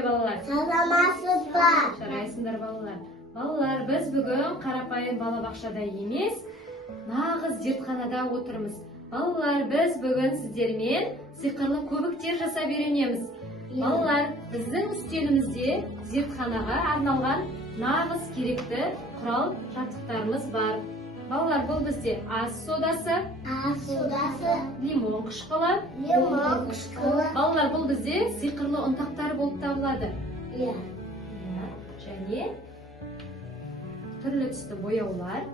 ме балалар? Саламатсыз ба? Жарайсыңдар балалар. Балалар, біз бүгін қарапайым балабақшада емес, нағыз зертханада отырмыз. Балалар, біз бүгін сіздермен сиқырлы көбіктер жасап үйренеміз. Балалар, біздің үстелімізде зертханаға арналған нағыз керекті құрал жабдықтарымыз бар. Балалар, бұл бізде ас содасы, лимон қышқылы. Балалар, бұл бізде сиқырлы ұнтақтар болып табылады. Және түрлі түсті бояулар.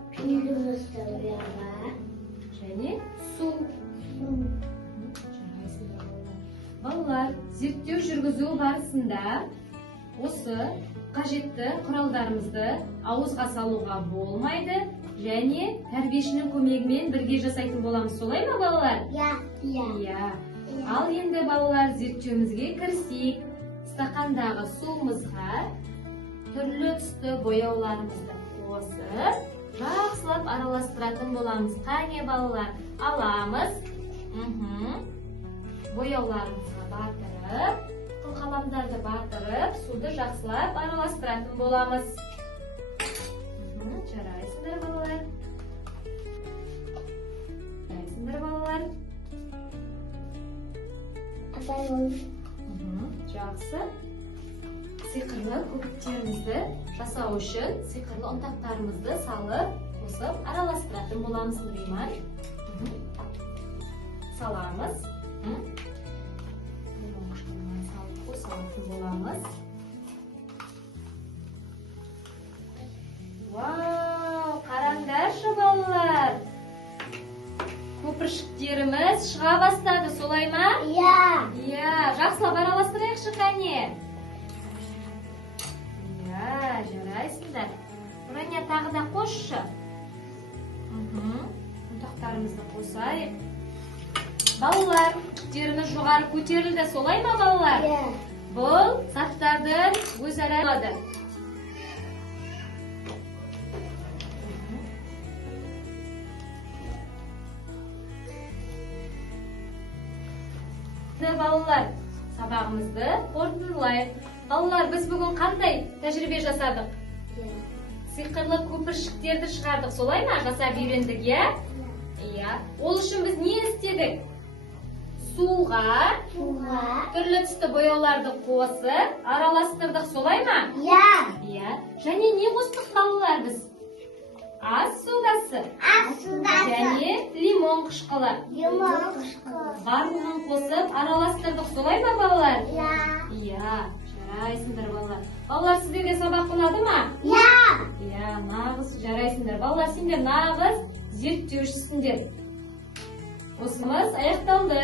Және су. Балалар, зерттеу жүргізу барысында осы қажетті құралдарымызды ауызға салуға болмайды. Және тәрбиешінің көмегімен бірге жасайтын боламыз, солай ма балалар? Иә. Ал енді балалар, зерттеуімізге кірісейік. Стақандағы суымызға түрлі түсті бояуларымызды қосып, жақсылап араластыратын боламыз. Қане балалар, аламыз. Бояуларымызға батырып, қылқаламдарды батырып, суды жақсылап араластыратын боламыз. Жарайсыңдар балалар. Жақсы. Сиқырлы көбіктерімізді жасау үшін сиқырлы ұнтақтарымызды салып, қосып, араластыратын боламыз. Саламыз. Қосалатын боламыз. Вау, қараңдаршы балалар. Көпіршіктеріміз шыға бастады, солай ма? Иә, жақсылап араластырайықшы қане. Иә, жарайсыңдар. Бұраня тағы да қосшы. Ұнтақтарымызды қосайық. Балалар, көпіршіктеріміз жоғары көтерілді, солай ма балалар? Бұл заттардың өзара болады. Балалар, сабағымызды қорытындылайық. Балалар, біз бүгін қандай тәжірибе жасадық? Сиқырлы көпіршіктерді шығардық, солай ма? Жасап үйрендік, иә? Ол үшін біз не істедік? Суға түрлі түсті бояуларды қосып, араластырдық, солай ма? Иә. Және не қостық балалар біз? Ас содасы. Және лимон қышқылы. Барлығын қосып, араластырдық, солай ма балалар? Иә, жарайсыңдар балалар. Балалар, сіздерге сабақ ұнады ма? Иә, нағыз жарайсыңдар. Балалар, сендер нағыз зерттеушісіңдер. Осымыз аяқталды.